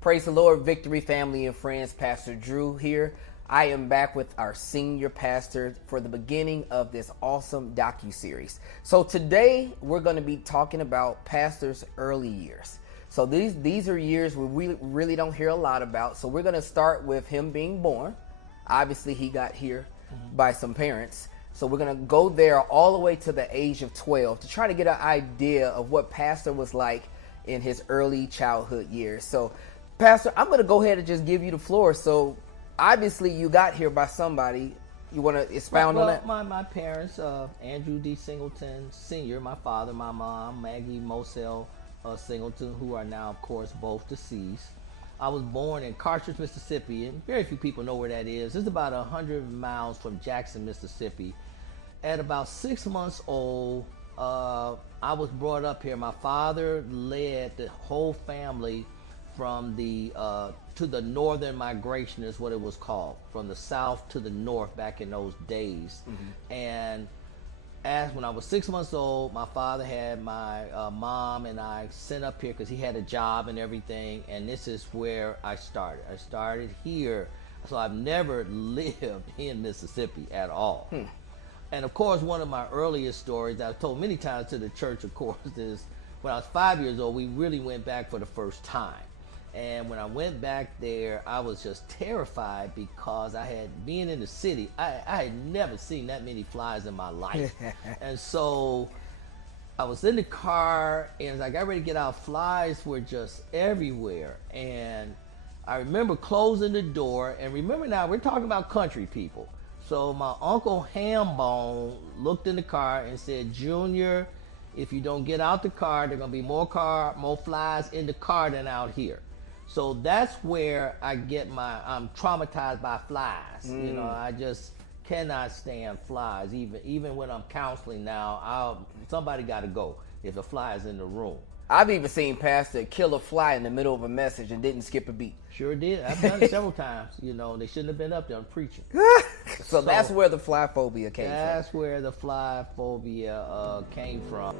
Praise the Lord, Victory family and friends. Pastor Drew here. I am back with our senior pastor for the beginning of this awesome Docu Series. So today we're going to be talking about pastors' early years. So these are years we really don't hear a lot about. So we're going to start with him being born. Obviously, he got here by some parents. So we're going to go there all the way to the age of 12 to try to get an idea of what pastor was like in his early childhood years. So, Pastor, I'm going to go ahead and just give you the floor. So, obviously, you got here by somebody. You want to expound on that? My parents, Andrew D. Singleton Sr., my father, my mom, Maggie Moselle Singleton, who are now, of course, both deceased. I was born in Carthage, Mississippi, and very few people know where that is. It's about 100 miles from Jackson, Mississippi. At about 6 months old, I was brought up here. My father led the whole family from the to the northern migration is what it was called, from the south to the north back in those days. And as when I was 6 months old, my father had my mom and I sent up here because he had a job and everything. And this is where I started. I started here, so I've never lived in Mississippi at all. And of course, one of my earliest stories that I've told many times to the church, of course, is when I was 5 years old, we really went back for the first time. And when I went back there, I was just terrified because I had been in the city. I had never seen that many flies in my life. And so I was in the car, and as I got ready to get out, flies were just everywhere. And I remember closing the door, and remember now, we're talking about country people. So my Uncle Hambone looked in the car and said, "Junior, if you don't get out the car, there are gonna be more flies in the car than out here." So that's where I get I'm traumatized by flies. You know, I just cannot stand flies. Even when I'm counseling now, somebody got to go if a fly is in the room. I've even seen Pastor kill a fly in the middle of a message and didn't skip a beat. Sure did. I've done it several times. You know, they shouldn't have been up there preaching. So that's where the fly phobia came from. That's where the fly phobia came from.